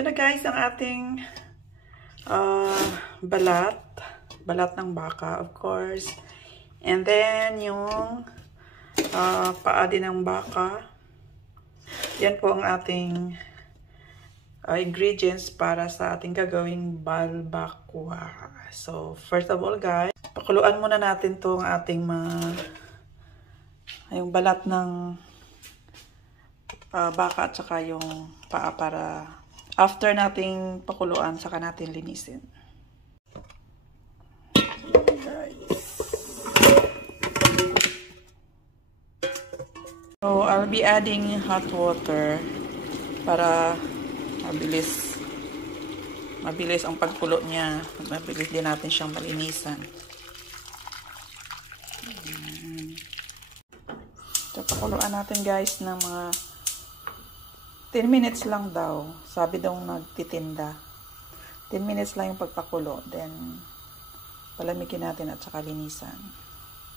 ito na guys ang ating balat ng baka, of course. And then yung paa din ng baka. Yan po ang ating ingredients para sa ating gagawing balbacoa. So, first of all guys, pakuluan muna natin tong ating yung balat ng baka at saka yung paa para after nating pakuluan, saka natin linisin. So, I'll be adding hot water para mabilis ang pagkulo niya. Mabilis din natin siyang malinisan. So, pakuluan natin guys ng mga 10 minutes lang daw. Sabi daw nagtitinda. 10 minutes lang yung pagpakulo. Then, palamigin natin at saka linisan.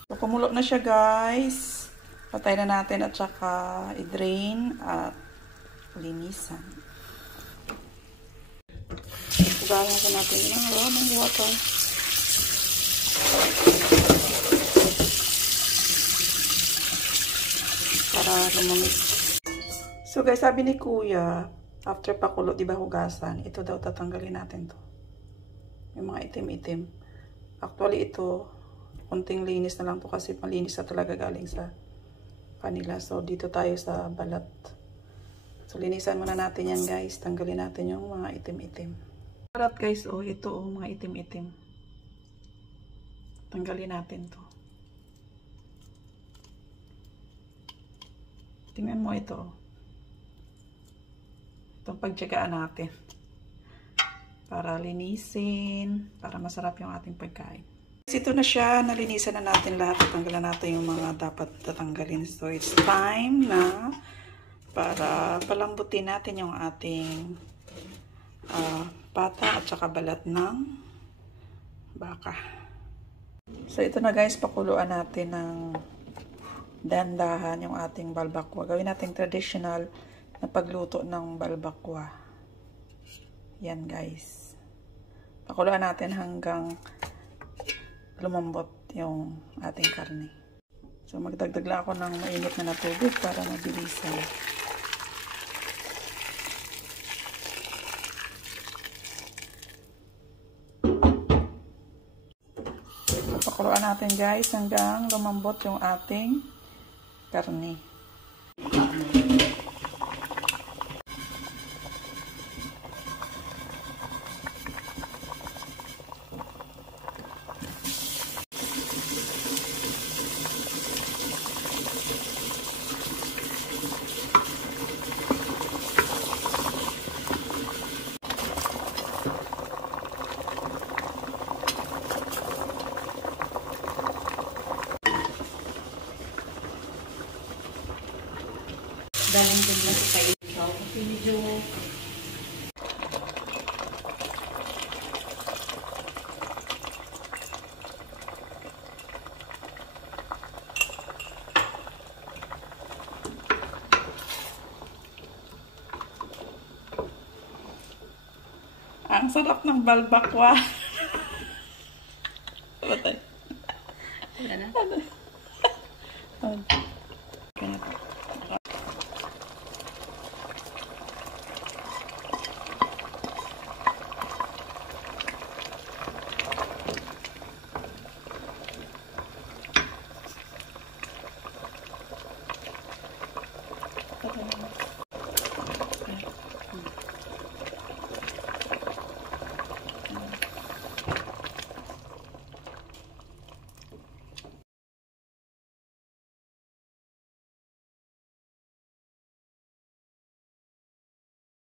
So, kumulo na siya guys. Patay na natin at saka i-drain at linisan. Ugalan ko natin yung maraming water. Para lumamig. So guys, sabi ni Kuya, after pakulo, di ba hugasan, ito daw tatanggalin natin to. Yung mga itim-itim. Actually ito, kunting linis na lang to kasi malinis na talaga galing sa kanila. So, dito tayo sa balat. So, linisan muna natin yan, guys. Tanggalin natin yung mga itim-itim. Balat, guys, oh, ito, oh, mga itim-itim. Tanggalin natin to. Tingnan mo ito. Itong pagtsagaan natin. Para linisin, para masarap yung ating pagkain. Ito na siya, nalinisan na natin lahat. Tatanggalan natin yung mga dapat tatanggalin. So, it's time na para palambutin natin yung ating pata at saka balat ng baka. So, ito na guys, pakuluan natin ng dandahan yung ating balbacoa. Gawin natin traditional na pagluto ng balbacoa. Yan guys. Pakuluan natin hanggang lumambot yung ating karne. So, magdagdag lang ako ng mainit na tubig para mabilisan. So, pakuluan natin guys hanggang lumambot yung ating karne. Galing din na sa ikaw kasi medyo ang sarap ng balbacoa. wala na.